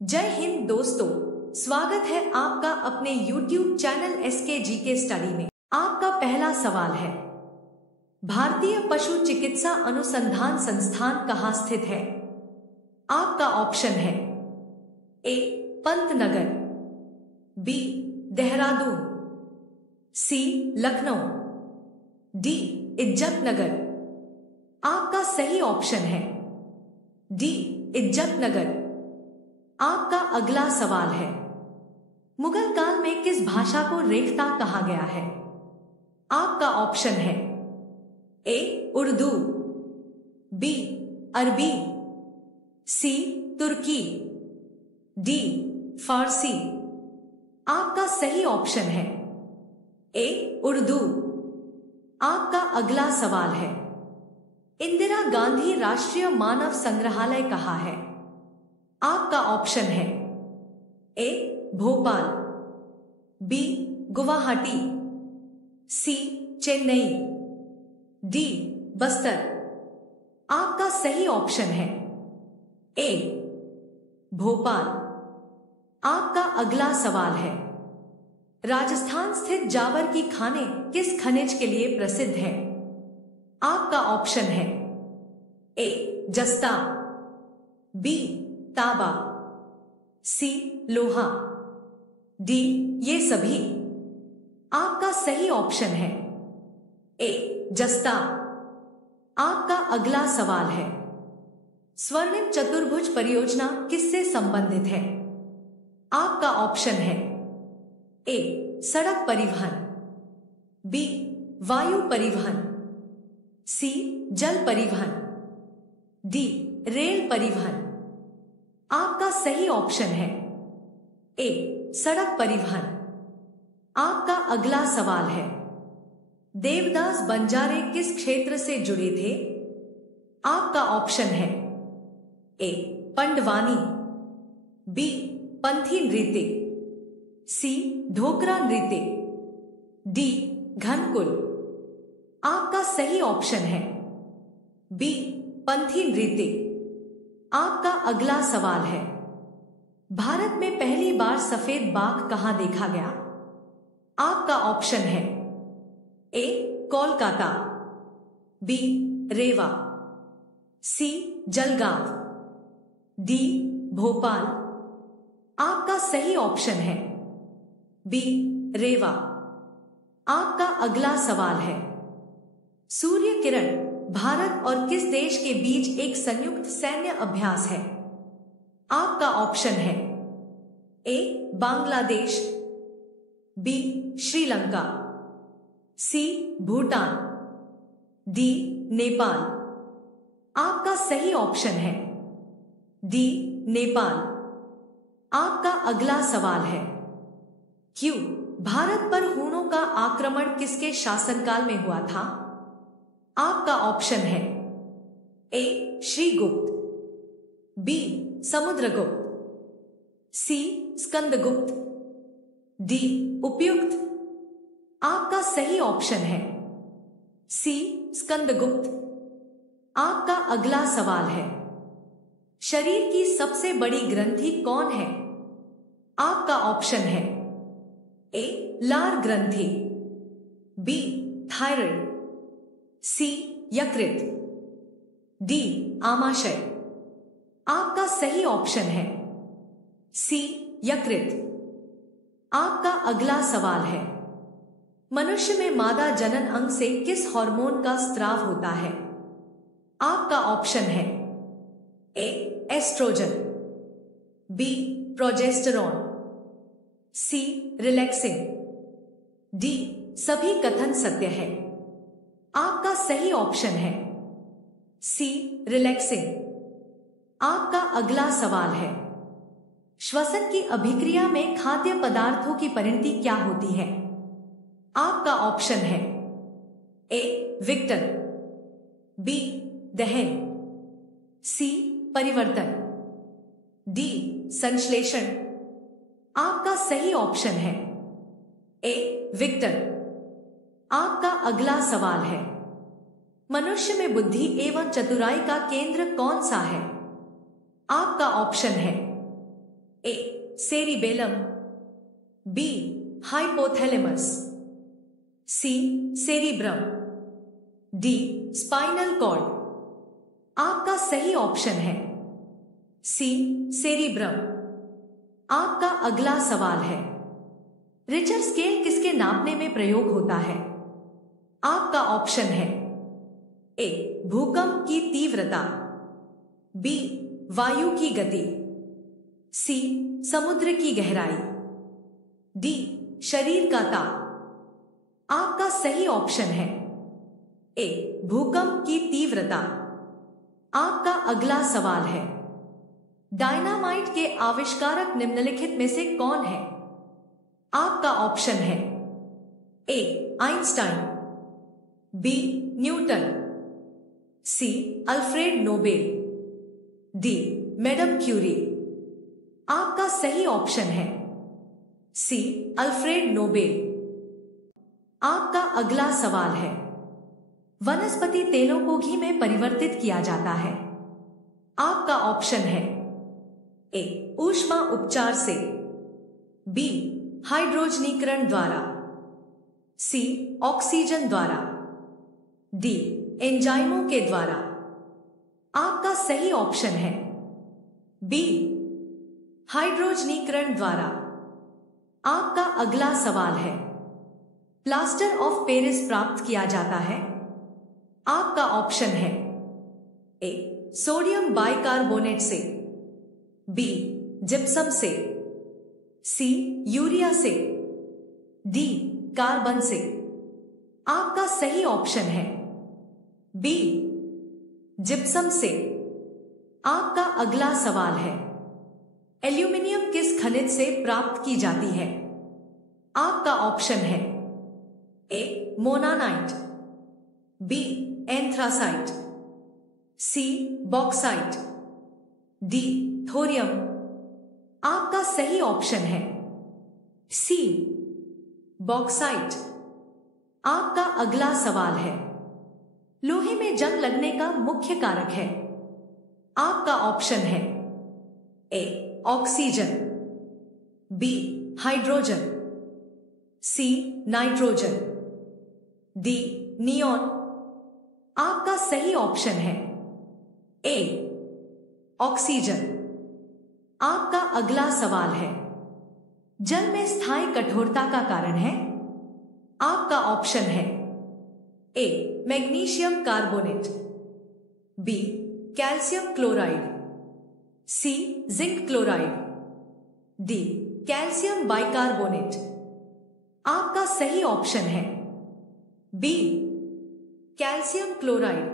जय हिंद दोस्तों, स्वागत है आपका अपने YouTube channel SK GK study में। आपका पहला सवाल है, भारतीय पशु चिकित्सा अनुसंधान संस्थान कहाँ स्थित है? आपका ऑप्शन है ए पंतनगर, बी देहरादून, सी लखनऊ, डी इज्जतनगर। आपका सही ऑप्शन है डी इज्जतनगर। आपका अगला सवाल है, मुगल काल में किस भाषा को रेख्ता कहा गया है? आपका ऑप्शन है ए उर्दू, बी अरबी, सी तुर्की, डी फारसी। आपका सही ऑप्शन है ए उर्दू। आपका अगला सवाल है, इंदिरा गांधी राष्ट्रीय मानव संग्रहालय कहाँ है? आपका ऑप्शन है ए भोपाल, बी गुवाहाटी, सी चेन्नई, डी बस्तर। आपका सही ऑप्शन है ए भोपाल। आपका अगला सवाल है, राजस्थान स्थित जावर की खानें किस खनिज के लिए प्रसिद्ध है? आपका ऑप्शन है ए जस्ता, बी तांबा, सी लोहा, डी ये सभी। आपका सही ऑप्शन है ए जस्ता। आपका अगला सवाल है, स्वर्णिम चतुर्भुज परियोजना किससे संबंधित है? आपका ऑप्शन है ए सड़क परिवहन, बी वायु परिवहन, सी जल परिवहन, डी रेल परिवहन। आपका सही ऑप्शन है ए सड़क परिवहन। आपका अगला सवाल है, देवदास बंजारे किस क्षेत्र से जुड़े थे? आपका ऑप्शन है ए पंडवानी, बी पंथी नृत्य, सी ढोकरा नृत्य, डी घनकुल। आपका सही ऑप्शन है बी पंथी नृत्य। आपका अगला सवाल है, भारत में पहली बार सफेद बाघ कहां देखा गया? आपका ऑप्शन है ए कोलकाता, बी रेवा, सी जलगांव, डी भोपाल। आपका सही ऑप्शन है बी रेवा। आपका अगला सवाल है, सूर्य किरण भारत और किस देश के बीच एक संयुक्त सैन्य अभ्यास है? आपका ऑप्शन है ए बांग्लादेश, बी श्रीलंका, सी भूटान, डी नेपाल। आपका सही ऑप्शन है डी नेपाल। आपका अगला सवाल है, क्यों भारत पर हूणों का आक्रमण किसके शासनकाल में हुआ था? आपका ऑप्शन है ए श्रीगुप्त, बी समुद्रगुप्त, सी स्कंदगुप्त, डी उपयुक्त। आपका सही ऑप्शन है सी स्कंदगुप्त। आपका अगला सवाल है, शरीर की सबसे बड़ी ग्रंथि कौन है? आपका ऑप्शन है ए लार ग्रंथि, बी थायराइड, सी यकृत, डी आमाशय। आपका सही ऑप्शन है सी यकृत। आपका अगला सवाल है, मनुष्य में मादा जनन अंग से किस हार्मोन का स्त्राव होता है? आपका ऑप्शन है ए एस्ट्रोजन, बी प्रोजेस्टेरॉन, सी रिलैक्सिन, डी सभी कथन सत्य है। आपका सही ऑप्शन है सी रिलैक्सिंग। आपका अगला सवाल है, श्वसन की अभिक्रिया में खाद्य पदार्थों की परिणति क्या होती है? आपका ऑप्शन है ए विघटन, बी दहन, सी परिवर्तन, डी संश्लेषण। आपका सही ऑप्शन है ए विघटन। आपका अगला सवाल है, मनुष्य में बुद्धि एवं चतुराई का केंद्र कौन सा है? आपका ऑप्शन है ए सेरिबेलम, बी हाइपोथैलेमस, सी सेरिब्रम, डी स्पाइनल कॉर्ड। आपका सही ऑप्शन है सी सेरिब्रम। आपका अगला सवाल है, रिचर स्केल किसके नापने में प्रयोग होता है? आपका ऑप्शन है ए भूकंप की तीव्रता, बी वायु की गति, सी समुद्र की गहराई, डी शरीर का ताप। आपका सही ऑप्शन है ए भूकंप की तीव्रता। आपका अगला सवाल है, डायनामाइट के आविष्कारक निम्नलिखित में से कौन है? आपका ऑप्शन है A Einstein, B Newton, C Alfred Nobel, D madam Curie. आपका सही ऑप्शन है सी अल्फ्रेड नोबेल। आपका अगला सवाल है, वनस्पति तेलों को घी में परिवर्तित किया जाता है। आपका ऑप्शन है ए ऊष्मा उपचार से, बी हाइड्रोजनीकरण द्वारा, सी ऑक्सीजन द्वारा, डी एंजाइमों के द्वारा। आपका सही ऑप्शन है बी हाइड्रोजनीकरण द्वारा। आपका अगला सवाल है, प्लास्टर ऑफ पेरिस प्राप्त किया जाता है। आपका ऑप्शन है ए सोडियम बाइकार्बोनेट से, बी जिप्सम से, सी यूरिया से, डी कार्बन से। आपका सही ऑप्शन है बी जिप्सम से। आपका अगला सवाल है, एल्यूमिनियम किस खनिज से प्राप्त की जाती है? आपका ऑप्शन है ए मोनानाइट, बी एंथ्रासाइट, सी बॉक्साइट, डी थोरियम। आपका सही ऑप्शन है सी बॉक्साइट। आपका अगला सवाल है, लोहे में जंग लगने का मुख्य कारक है। आपका ऑप्शन है A oxygen, B hydrogen, C nitrogen, D neon. आपका सही ऑप्शन है ए ऑक्सीजन। आपका अगला सवाल है, जल में स्थायी कठोरता का कारण है। आपका ऑप्शन है A magnesium carbonate, B calcium chloride, C zinc chloride, D calcium bicarbonate. आपका सही ऑप्शन है बी कैल्शियम क्लोराइड।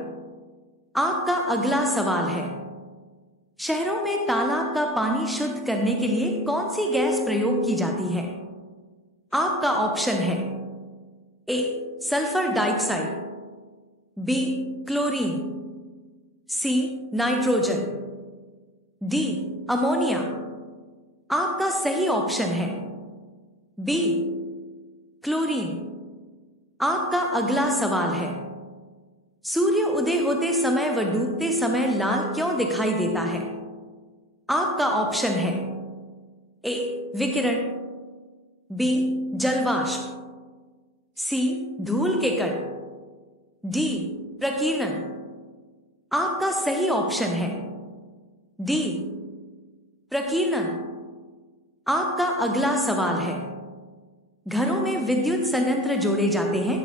आपका अगला सवाल है, शहरों में तालाब का पानी शुद्ध करने के लिए कौन सी गैस प्रयोग की जाती है? आपका ऑप्शन है A sulphur dioxide, B chlorine, C nitrogen, D ammonia. आपका सही ऑप्शन है बी क्लोरीन। आपका अगला सवाल है, सूर्य उदय होते समय व डूबते समय लाल क्यों दिखाई देता है? आपका ऑप्शन है ए विकिरण, बी जलवाष्प, सी धूल के कण, डी प्रकीर्णन। आपका सही ऑप्शन है डी प्रकीर्णन। आपका अगला सवाल है, घरों में विद्युत संयंत्र जोड़े जाते हैं।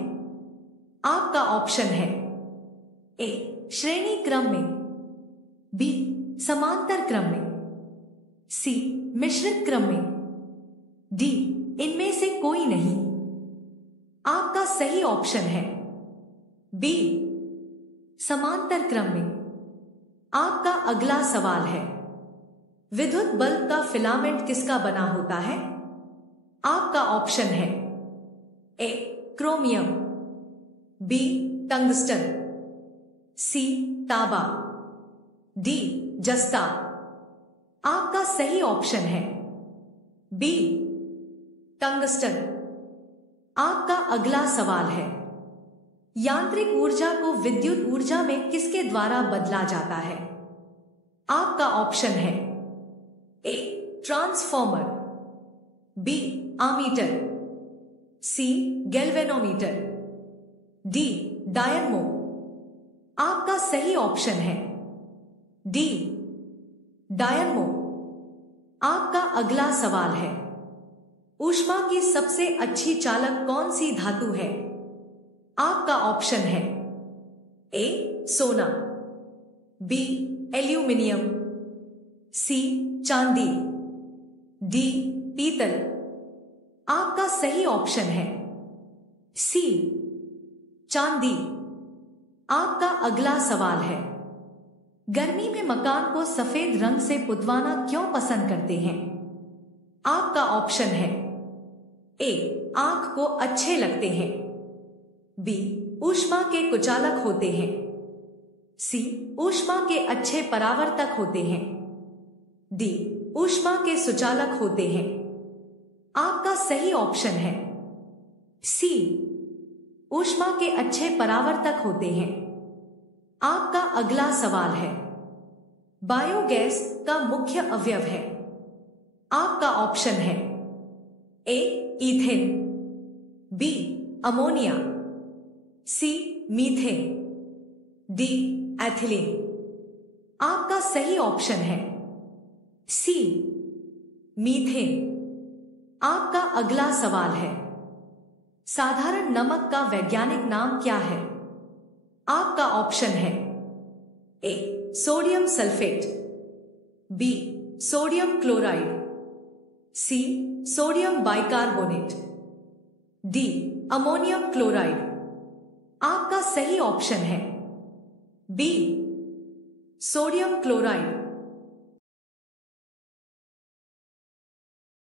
आपका ऑप्शन है ए श्रेणी क्रम में, बी समांतर क्रम में, सी मिश्रित क्रम में, डी इनमें से कोई नहीं। आपका सही ऑप्शन है बी समांतर क्रम में। आपका अगला सवाल है, विद्युत बल्ब का फिलामेंट किसका बना होता है? आपका ऑप्शन है ए क्रोमियम, बी टंगस्टन, सी तांबा, डी जस्ता। आपका सही ऑप्शन है बी टंगस्टन। आपका अगला सवाल है, यांत्रिक ऊर्जा को विद्युत ऊर्जा में किसके द्वारा बदला जाता है? आपका ऑप्शन है ए ट्रांसफॉर्मर, बी आमीटर, सी गैल्वेनोमीटर, डी डायनमो। आपका सही ऑप्शन है डी डायनमो। आपका अगला सवाल है, ऊष्मा की सबसे अच्छी चालक कौन सी धातु है? आपका ऑप्शन है ए सोना, बी एल्यूमिनियम, सी चांदी, डी पीतल। आपका सही ऑप्शन है सी चांदी। आपका अगला सवाल है, गर्मी में मकान को सफेद रंग से पुतवाना क्यों पसंद करते हैं? आपका ऑप्शन है ए आंख को अच्छे लगते हैं, बी ऊष्मा के कुचालक होते हैं, सी ऊष्मा के अच्छे परावर्तक होते हैं, डी ऊष्मा के सुचालक होते हैं। आपका सही ऑप्शन है सी ऊष्मा के अच्छे परावर्तक होते हैं। आपका अगला सवाल है, बायोगैस का मुख्य अवयव है। आपका ऑप्शन है ए ईथेन, बी अमोनिया, सी मीथेन, डी एथिलीन। आपका सही ऑप्शन है सी मीथेन। आपका अगला सवाल है, साधारण नमक का वैज्ञानिक नाम क्या है? आपका ऑप्शन है A sodium sulphate, B sodium chloride, C sodium bicarbonate, D ammonium chloride. आपका सही ऑप्शन है बी सोडियम क्लोराइड।